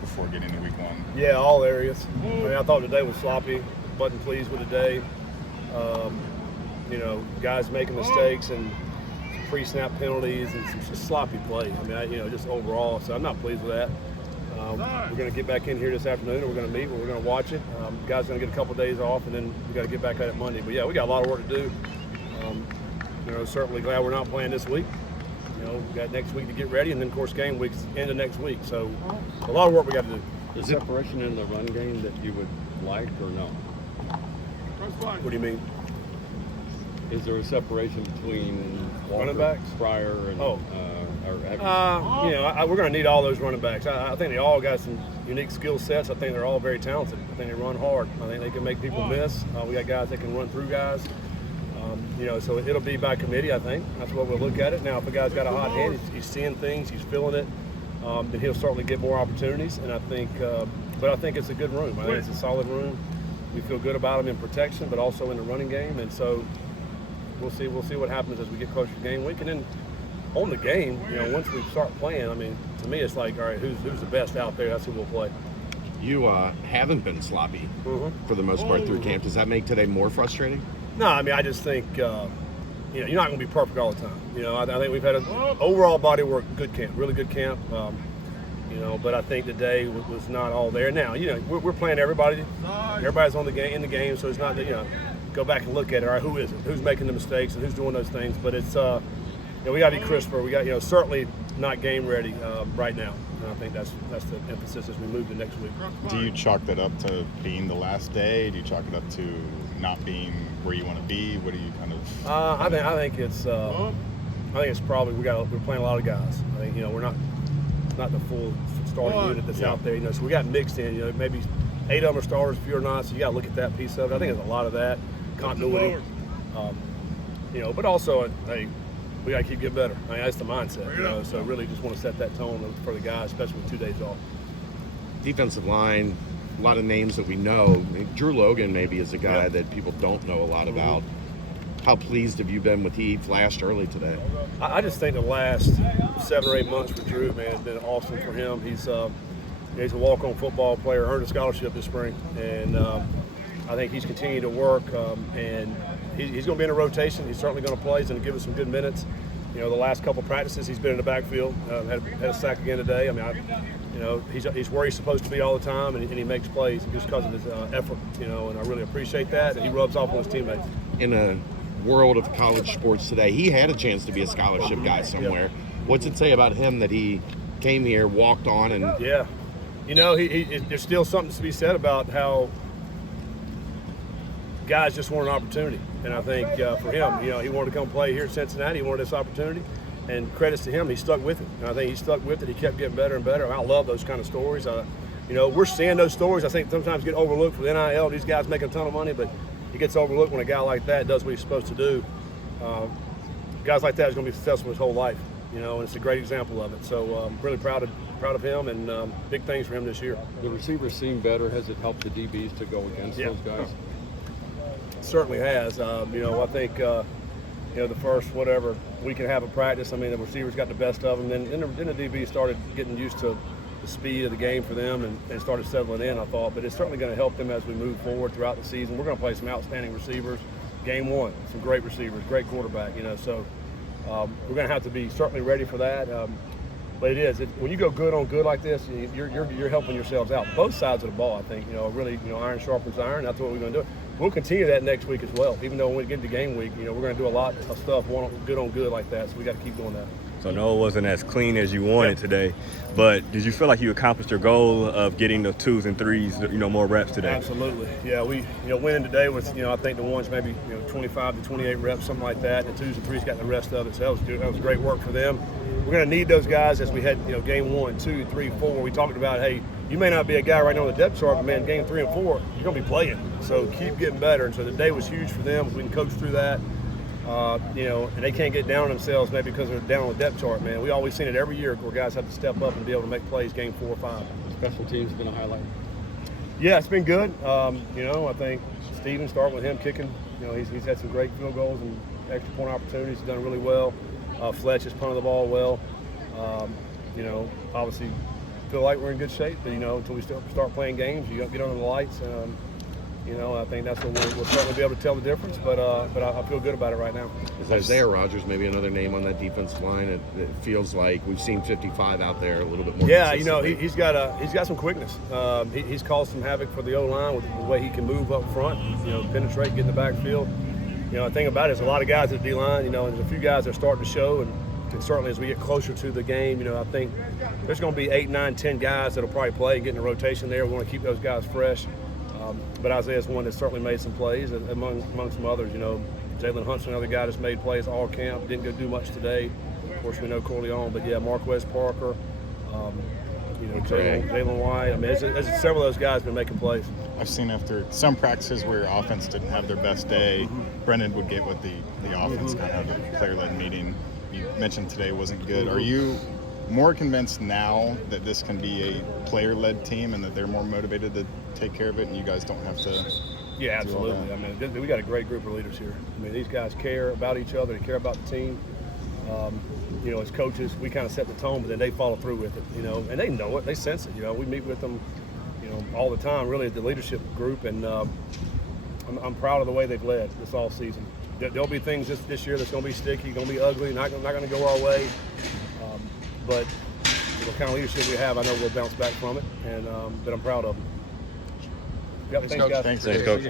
before getting to week one? Yeah, all areas. I mean, I thought today was sloppy. Wasn't pleased with the day. Guys making mistakes and some pre-snap penalties and some just sloppy play. I mean, just overall. So I'm not pleased with that. We're going to get back in here this afternoon, and we're going to meet. We're going to watch it. Guys are going to get a couple of days off, and then we got to get back at it Monday. But yeah, we got a lot of work to do. Certainly glad we're not playing this week. We got next week to get ready, and then of course game week's end of next week. So a lot of work we got to do. Is there separation in the run game that you would like or no? What do you mean? Is there a separation between Walker, running backs, Pryor, and we're going to need all those running backs. I think they all got some unique skill sets. I think they're all very talented. I think they run hard. I think they can make people miss. We got guys that can run through guys. So it'll be by committee, I think. That's what we'll look at it. Now, if a guy's got a hot hand, he's seeing things, he's feeling it, then he'll certainly get more opportunities. And I think it's a good room. I think it's a solid room. We feel good about him in protection, but also in the running game. And so we'll see what happens as we get closer to game week. And then on the game, once we start playing, I mean, to me, it's like, all right, who's the best out there? That's who we'll play. You haven't been sloppy for the most part through camp. Does that make today more frustrating? No, I mean, I just think, you're not going to be perfect all the time. I think we've had an overall body work, good camp, really good camp. But I think today was not all there. Now, we're playing everybody. Everybody's in the game, so it's not that, go back and look at it. All right, who is it? Who's making the mistakes and who's doing those things? But it's, we got to be crisper. We got, certainly not game ready right now. And I think that's the emphasis as we move to next week. Do you chalk that up to being the last day? Do you chalk it up to not being where you want to be? What do you kind of? I think it's probably we're playing a lot of guys. I think we're not the full starting unit that's out there. So we got mixed in. Maybe 8 of them are starters, a few are not. So you got to look at that piece of it. I think there's a lot of that continuity. But also, hey, we got to keep getting better. I mean, that's the mindset. So really just want to set that tone for the guys, especially with 2 days off. Defensive line, a lot of names that we know. Drew Logan maybe is a guy that people don't know a lot about. How pleased have you been with he flashed early today? I just think the last 7 or 8 months for Drew, man, has been awesome for him. He's a walk-on football player, earned a scholarship this spring, and I think he's continuing to work, and he's going to be in a rotation. He's certainly going to play. He's going to give us some good minutes. The last couple practices he's been in the backfield. Had a sack again today. I mean, he's where he's supposed to be all the time, and he makes plays just because of his effort. And I really appreciate that. And he rubs off on his teammates. In a world of college sports today, he had a chance to be a scholarship guy somewhere. Yeah. What's it say about him that he came here, walked on, and yeah, there's still something to be said about how guys just want an opportunity. And I think for him, he wanted to come play here at Cincinnati. He wanted this opportunity. And credits to him, he stuck with it. And I think he stuck with it. He kept getting better and better. I love those kind of stories. We're seeing those stories. I think sometimes get overlooked with NIL. These guys making a ton of money, but it gets overlooked when a guy like that does what he's supposed to do. Guys like that is going to be successful his whole life. And it's a great example of it. So I'm really proud of him, and big things for him this year. The receivers seem better. Has it helped the DBs to go against those guys? Certainly has. I think the first week and a half of practice, the receivers got the best of them. Then the DB started getting used to the speed of the game for them and started settling in, I thought. But it's certainly going to help them as we move forward throughout the season. We're going to play some outstanding receivers. Game one, some great receivers, great quarterback. So we're going to have to be certainly ready for that. But it is. When you go good on good like this, you're helping yourselves out. Both sides of the ball, I think. Really, iron sharpens iron. That's what we're going to do. We'll continue that next week as well. Even though when we get to game week, we're going to do a lot of stuff good on good like that. So we got to keep doing that. So I know it wasn't as clean as you wanted today, but did you feel like you accomplished your goal of getting the 2s and 3s, more reps today? Absolutely. Yeah, we, winning today was, I think the ones maybe, 25 to 28 reps, something like that. The 2s and 3s got the rest of it. So that was great work for them. We're going to need those guys as we head, game 1, 2, 3, 4. We talked about, hey, you may not be a guy right now on the depth chart, but man, game 3 and 4, you're going to be playing. So keep getting better. And so the day was huge for them. We can coach through that. And they can't get down on themselves maybe because they're down on the depth chart, man. We always seen it every year where guys have to step up and be able to make plays game 4 or 5. Special teams been a highlight. Yeah, it's been good. I think Steven, starting with him kicking, he's had some great field goals and extra point opportunities. He's done really well. Fletch has punted the ball well. Obviously feel like we're in good shape. But, until we start playing games, you get under the lights. I think that's when we'll certainly be able to tell the difference. But I feel good about it right now. Is Isaiah Rogers maybe another name on that defensive line? It feels like we've seen 55 out there a little bit more. Yeah, he's got some quickness. He's caused some havoc for the O-line with the way he can move up front, penetrate, get in the backfield. The thing about it is a lot of guys at D-line, and there's a few guys that are starting to show, and certainly as we get closer to the game, I think there's going to be 8, 9, 10 guys that'll probably play and get in the rotation there. We want to keep those guys fresh. But Isaiah's one that certainly made some plays among some others. Jalen Hunt's another guy that's made plays all camp. Didn't go do much today. Of course, we know Corleone, but yeah, Marquez Parker, Jalen White. I mean, there's several of those guys been making plays. I've seen after some practices where offense didn't have their best day, Brendan would get with the offense kind of have a player-led meeting. You mentioned today wasn't good. Are you more convinced now that this can be a player-led team and that they're more motivated to take care of it and you guys don't have to? Yeah, absolutely. I mean, we got a great group of leaders here. I mean, these guys care about each other. They care about the team. As coaches, we kind of set the tone, but then they follow through with it, and they know it. They sense it. We meet with them, all the time, really, as the leadership group, and I'm proud of the way they've led this all season. There'll be things this year that's going to be sticky, going to be ugly, not going to go our way, but the kind of leadership we have, I know we'll bounce back from it, and but I'm proud of them. Yep, thanks, guys. Thanks, Coach.